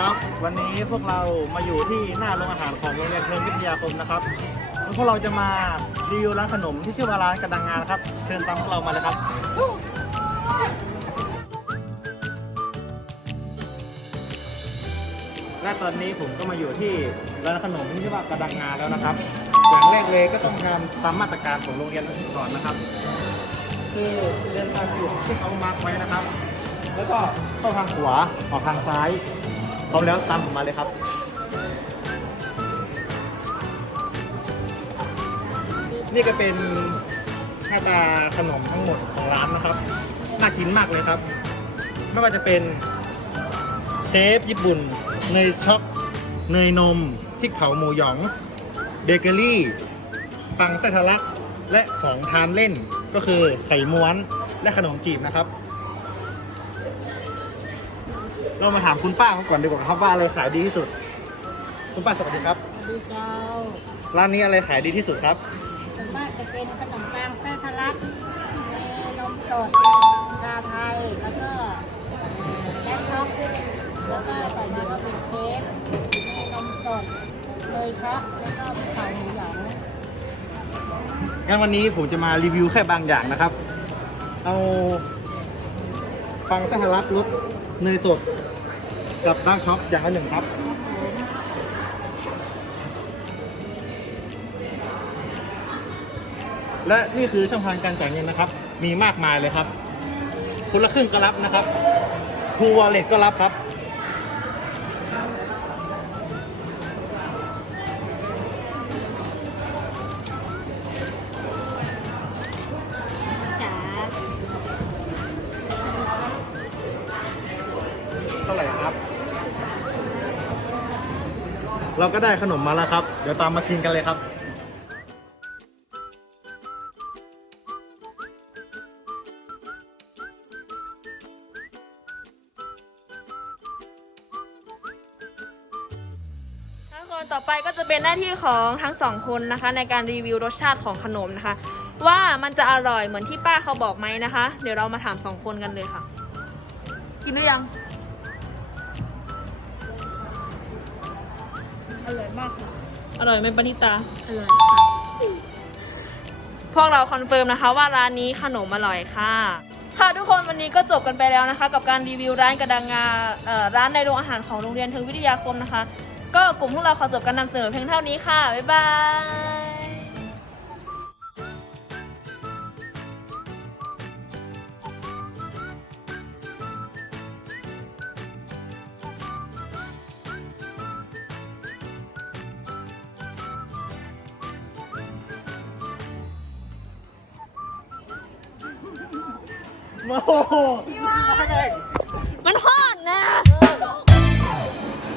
ครับ วันนี้พวกเรามาอยู่ที่หน้าโรงอาหารของโรงเรียนเทิงวิทยาคมนะครับแล้พวกเราจะมารีวิวร้านขนมที่ชื่อว่าร้านกระดังงานครับเชิญตามพวกเรามาเลยครับและตอนนี้ผมก็มาอยู่ที่ร้านขนมที่ชื่อว่ากระดังงานแล้วนะครับ อย่างแรกเลยก็ต้องทำตามมาตรการของโรงเรียนก่อนนะครับ คือเดินตามจุดที่เขามาร์กไว้นะครับ แล้วก็เข้าทางขวาออกทางซ้าย พร้อมแล้วตามผมมาเลยครับ นี่ก็เป็นหน้าตาขนมทั้งหมดของร้านนะครับ น่ากินมากเลยครับ ไม่ว่าจะเป็นเทปญี่ปุ่น เนยช็อกเนยนมพริกเผาหมูหยอง เบเกอรี่ ปังไส้ทะลัก และของทานเล่นก็คือไข่ม้วนและขนมจีบนะครับ เรามาถามคุณป้าเขาก่อนดีกว่าครับว่าอะไรขายดีที่สุด คุณป้าสวัสดีครับสวัสดีเจ้าร้านนี้อะไรขายดีที่สุดครับ ส่วนมากจะเป็นขนมปังไส้ทะลักเนยนมสดชาไทย แล้วก็แป้งช็อกแล้วก็ต่อมาก็เป็นเค้กเนยนมสดเนยช็อกแล้วก็เผาหมูหยองงั้นวันนี้ผมจะมารีวิวแค่บางอย่างนะครับ เอา ปังสหรัฐรสเนยสด กับดาร์กช็อปอย่างละหนึ่งครับ และนี่คือช่องทางการจ่ายเงินนะครับ มีมากมายเลยครับ คนละครึ่งก็รับนะครับทูวอลเล็ตก็รับครับ เราก็ได้ขนมมาแล้วครับ เดี๋ยวตามมากินกันเลยครับ ทุกคนต่อไปก็จะเป็นหน้าที่ของทั้งสองคนนะคะ ในการรีวิวรสชาติของขนมนะคะ ว่ามันจะอร่อยเหมือนที่ป้าเขาบอกไหมนะคะ เดี๋ยวเรามาถามสองคนกันเลยค่ะ กินหรือยัง ร่อยมากค่ะอร่อยไหมปณิตา อร่อยค่ะพวกเราคอนเฟิร์มนะคะว่าร้านนี้ขนมอร่อยค่ะ ค่ะทุกคนวันนี้ก็จบกันไปแล้วนะคะ กับการรีวิวร้านกระดังงาเอ่อร้านในโรงอาหารของโรงเรียนเทิงวิทยาคมนะคะ ก็กลุ่มพวกเราขอจบการนำเสนอเพียงเท่านี้ค่ะ บ๊ายบาย โอ้โหมันฮอดนะ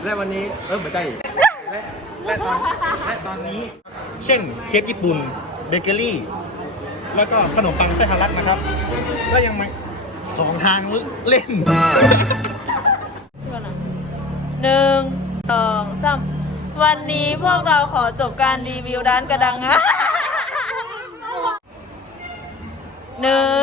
และวันนี้เออเหมือนใจอีกและและตอนและตอนนี้ เช่นเค้กญี่ปุ่นเบเกอรี่ แล้วก็ขนมปังไส้ทะลักนะครับ ก็ยังมาของทางเล่น หนึ่งสองสามวันนี้พวกเราขอจบการรีวิวร้านกระดังงาหนึ่ง